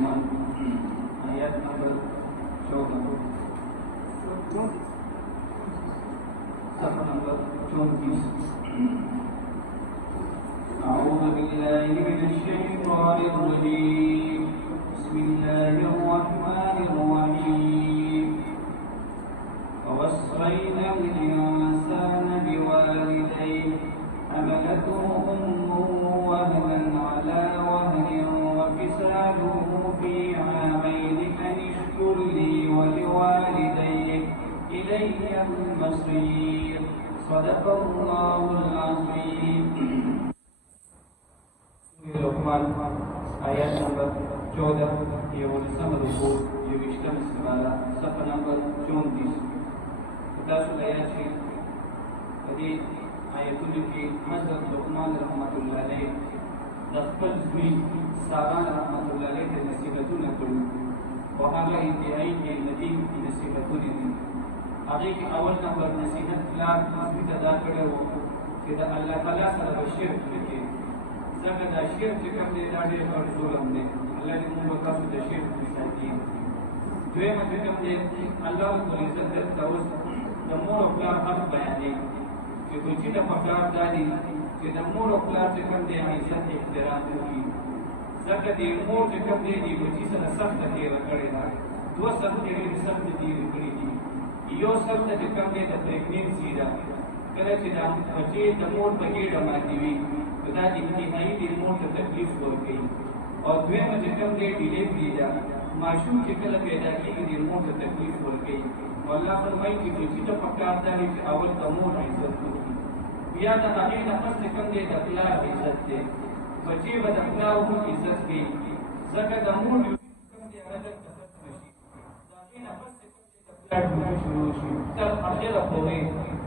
लुकमान आयत नंबर 14 सफ़ा नंबर 34। أعوذ بالله من الشيطان الرجيم بسم الله الرحمن الرحيم ووصينا الإنسان بوالديه حملته أمه وهنا على وهن وفصاله في عامين أن اشكر لي ولوالديك إلي المصير صدق الله العظيم. लुकमान आयत नंबर 14 ये वलिसम रुकू ये विष्टम इस्तेमाला सफ़ा नंबर 34 तदासुल आयत से कदी आयतुल की हज़रत लुकमान रहमतुल्लाह अलैह दख्ल भी साबान रहमतुल्लाह अलैह के नसीहतुन करू वहां इंतहाई के नदीम की नसीहतुन आगे के अवल नंबर नसीहत ला भी तदा करे वो कि अल्लाह ताला सर बशीर के ځکه دا شرک چې کوم دی دا ډېر لوړ ظلم دی. الله دې موږ تاسو د شرک نه ساتي. دویمه چې کوم دی الله رب العزت ته اوس د مور او پلار حق بیانوي چې بچي ته پکار دا دي چې د مور او پلار چې کوم دی عزت احترام وکړي. ځکه د مور چې کوم دی د بچي سره سخته تېره کړې ده. دوه سختې ډېرې سختې تېرې کړې دي. یو سخته چې کوم دی د پریګنینسي ده. کله چې دا بچي د مور په ګېډه باندې وي دا انتهایی د مور ته تکلیف ورکوي. او دویمه چې کوم دی ډیلیوري ده ماشوم چې کله پیدا کېږي د مور ته تکلیف ورکوي. الله فرمایي چې بچي ته پکار دا وي چې اول د مور عزت وکړي بیا د هغې نه پس چې کوم دی د پلار عزت دی. بچي به د پلار هم عزت کوي ځکه د مور کوم دی هغه دلته ختمه شي. د هغې نه پس چې کوم دی د پلار ډوډۍ شروع شي تر اخره پورې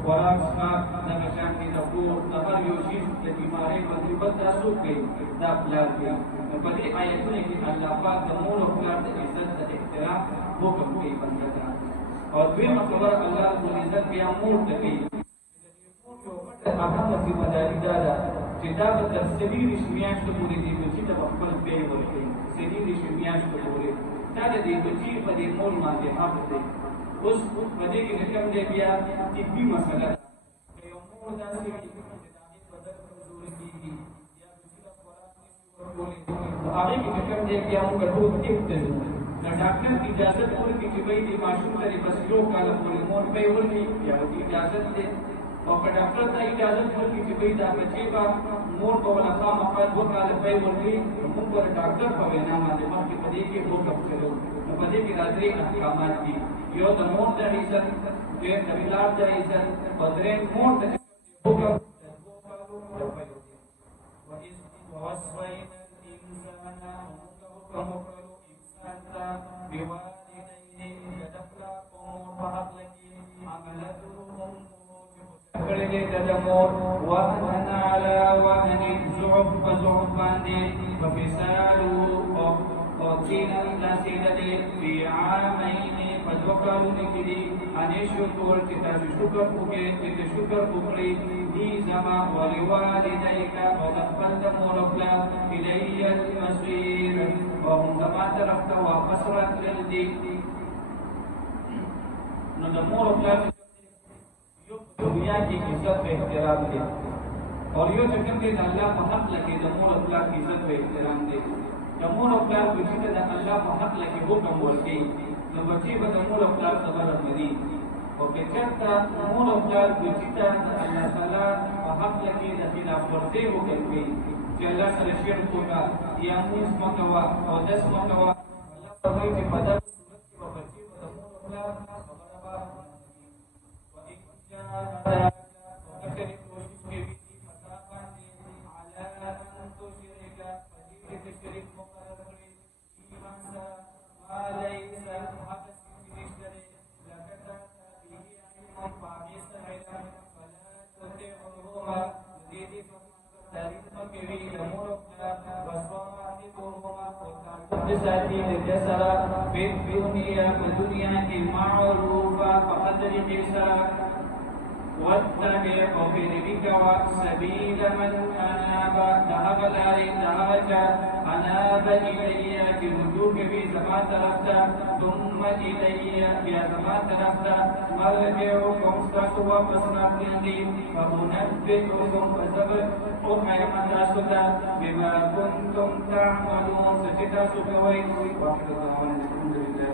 خوراک څښاک دغه شان دي د کور د هر یو شي د بیمارۍ مصیبت دا څوک کوي دا پلار کوي. نو په دې آیتونو کې الله پاک د مور او پلار د عزت د احترام حکم کوي بنده ته. او دویمه خبره الله رب العزت بیا مور ته کوي اهمه ذمهداري دا ده چې دا به تر څلېرویشت میاشتو پورې دې بچي ته به خپل پی ورکوي. څلېرویشت میاشتو پورې دا د دې بچي په دې مور باندې حق دی. اوس په دې کې کوم دی بیا طبي مسله ده. که یو مور داسې وي چې د هغې بدن کمزوري کېږي یا بچي ته خوراک نشي ورکولی نو هغې کې کوم دی بیا موږ ټول طب ته ځو. د ډاکټر اجازت ورکړي چې بهی دې ماشوم ته دې بس یو کاله پورې مور پی ورکړي یا ورته اجازت دی. او که ډاکټر ته اجازت ورکړي چې بهی دا بچی به مور به ورله خامخا 2 کاله پی ورکړي نو موږ به د ډاکټر په وینا باندې مخکې په دې کې حکم چلو. نو په دې کې دا 3 احکامات دي. یو د مور د عزت، دویم د پلار د عزت، او دریم مور د حکم ووصينا الإنسان حکم وکړو انسان ته بوالديه د پلار په مور په هکله کې حملته کړی دی د مور وهن علی وهن ضعف په ضعف باندې وفصاله او کینا داسې ده دی فی عامین په 2 کالونو کې دي ان شکر چې تاسو شکر وکړئ چې شکر وکړئ دي زما ولوالدیک او د خپل د مور او پلار الی المصیر او هم زما طرف ته واپس راتلل دي. نو د مور او پلار دنیا کی عزت و احترام دے اور یہ جو کم دے اللہ کو حق لگے د مور او پلار کی عزت و احترام دے. د مور او پلار بچی ته د الله په حق لګي حکم ورکړي نو بچی به د مور او پلار خبره مني. او که چېرته مور او پلار بچی ته الله تعالی په حق لګي د خلاف ورزي وکړي چې الله سره شرک وکړه یا موږ مه کوه او داس مه کوه الله فرمایي چې په دغه صورت کې به بچی به د مور او پلار خبره به واتبع بربك وسبيل من أناب دهب لاري دهب أناب إلي رجوك في سماء ترفتا ثم إلي في سماء ترفتا مرجعكم استقوى فاسنقلني فأنبئكم فسبب أحيما تاسدا بما كنتم تعملون ستتا سكوي وحفظ الحمد لله.